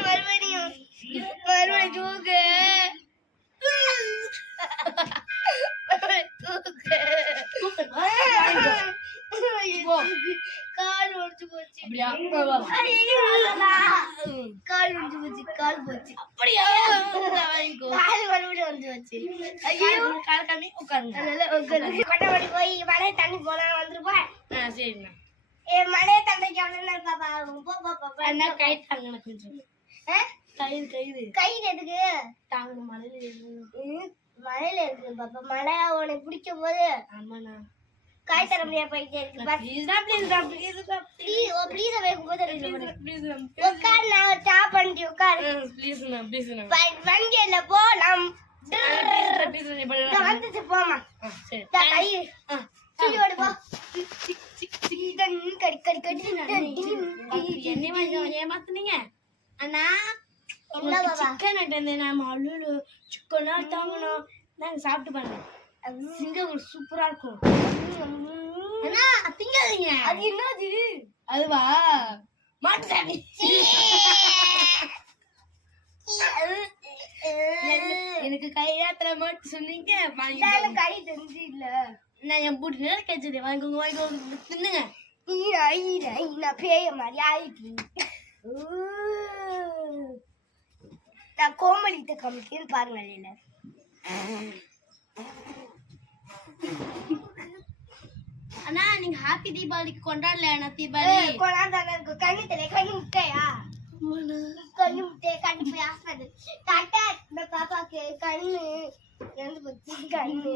மறுபடியும் மறுபடியும் தூக்கு. கால் ஒடிச்சு போச்சு. கால் ஒடிச்சு போச்சு கால் போச்சு. அப்படியா? கால் மறுபடியும் வந்து வச்சு ஐயோ. கால் காமி உட்காருங்க அதனால உட்காரு கொட்டபடி போய் மழை தண்ணி போனா வந்துருப்பா. சரிண்ணா. ஏ மழை தண்ணிக்கு அவ்வளோ பாப்பா? போ போ போ அண்ணா கை தாங்கண்ணா கொஞ்சம் ஆ? கயிறு கயிறு கையில் எதுக்கு? தாங்கணும் மழையில இருக்கு பாப்பா. மழை உனக்கு பிடிக்கும் போது. ஆமாண்ணா. காய் தர முடியாது போயிட்டே இருக்கு ப்ளீஸ் ஓ ப்ளீஸ் வைக்கும் போது உட்கார் நான் ஸ்டாப் பண்ணிட்டு உட்கார் ப்ளீஸ்ண்ணா ப்ளீஸ்ண்ணா இங்க இப்படி வந்துச்சு போமா சரி. கை. என்னை கொஞ்சம் ஏமாத்துனீங்க அண்ணா சிக்கன் ஐட்டம் நாம அள்ளு சிக்கனா தாங்கணும். நாங்க சாப்பிட்டு பாருங்க. சிங்கப்பூர் சூப்பரா இருக்கும். அண்ணா திங்காதீங்க. அது என்னது? அதுவா? மாட்டு சாமி எனக்கு கையாத்திர மட்டும் சொன்னீங்க கை தெரிஞ்சு இல்ல நான் என் பூட்டி நேரம் கேச்சது வாங்கிக்கோங்க வாங்கிக்கோங்க தின்னுங்க ஐ ஐ, நான் பேய மாதிரி ஆயிட்டு நான் கோமலிட்ட காமிக்கேன்னு பாருங்க இல்ல அண்ணா நீங்க ஹாப்பி தீபாவளிக்கு கொண்டாடல அண்ணா தீபாவளி? கொண்டாந்தாங்க இருக்கு. கண்ணு தெரிய கண்ணு முட்டையா? கண்ணு முட்டைய கண்ணு போய் ஆசாது டாட்டா இந்த பாப்பாக்கு கண்ணு. இறந்து போச்சு கண்ணு.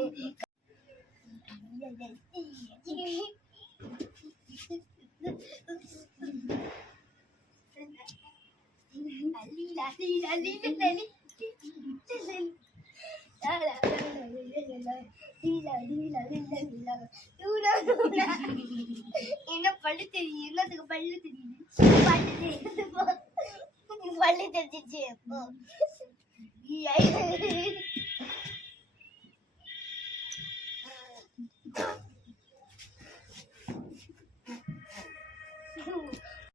என்ன பல்லு தெரியும் என்னத்துக்கு பல்லு தெரியுது பல்லு தெரியுது போ. பல்லு தெரிஞ்சிச்சு போ.